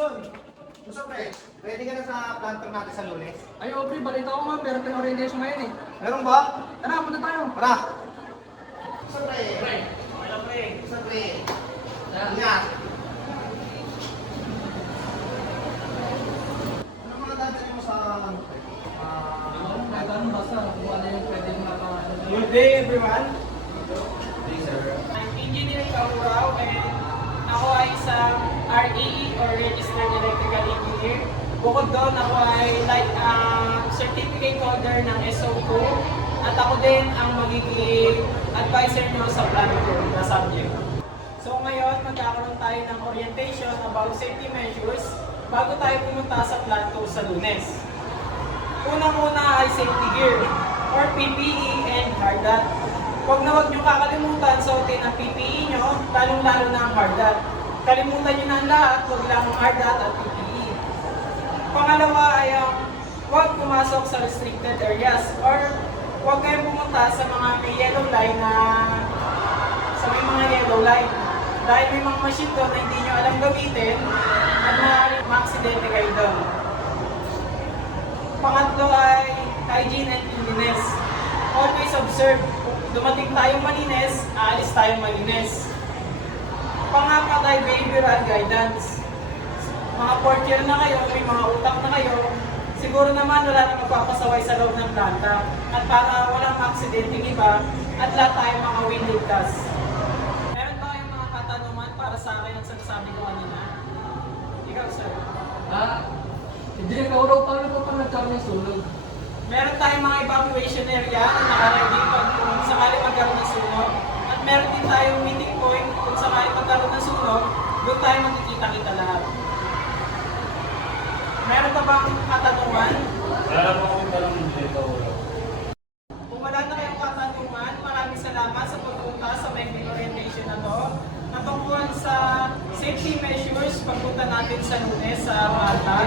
Son, gusto pre, ready ka na sa planter natin sa Lunes? Ay, Aubrey, balita ko nga, meron tayong orientation ngayon eh. Meron ba? Tara, punta tayo. Tara! Gusto pre? Pre, wala pre. Gusto pre? Tara. Ingat! Ano mga dadalhin mo sa ano pre? Nagtanong basta kung ano yung pwede yung makaano. Good day everyone. Hey sir. I'm Engineer Kaurao and ako ay isang RAE or Registered Electrical Engineer. Bukod doon, ako ay certificate holder ng SO2 at ako din ang magiging advisor nyo sa plan ko na subject. So ngayon, magkakaroon tayo ng orientation about safety measures bago tayo pumunta sa plan ko sa Lunes. Unang-una ay safety gear or PPE and hard hat. Huwag nyo kakalimutan suotin ang PPE nyo, lalong-lalo na ang hard hat. Kalimutan nyo na ang lahat, huwag lang ang hard hat at PPE. Pangalawa ay huwag pumasok sa restricted areas or huwag kayong pumunta sa mga may yellow line dahil may mga machine doon na hindi nyo alam gamitin at maaaring ma-aksidente kayo doon. Pangatlo ay hygiene and cleanliness. Always observe. Kung dumating tayong malinis, aalis tayong malinis. Pangapat ay behavioral guidance. Mga fourth year na kayo, may mga utak na kayo, siguro naman wala na magpapasaway sa loob ng planta. At para walang aksidenteng iba, at lahat tayo mga winligtas. Meron ba kayong mga katanungan para sa akin ang sinasabi ko kanina? Ikaw, sir. Hindi na kauraw paano po pag nagkaroon ng sunog? Meron tayong mga evacuation area na nakaready pag kung sakali magkaroon ng sunog. At meron din tayong meeting point kung sakali magkaroon ng sunog, doon tayo magkikita-kita lahat. Meron ka bang katanungan? Wala po akong tanong dito. Kung wala na kayong katanungan, maraming salamat sa pagpunta sa main orientation na to. Na tungkol sa safety measures pagpunta natin sa Lunes sa Malta.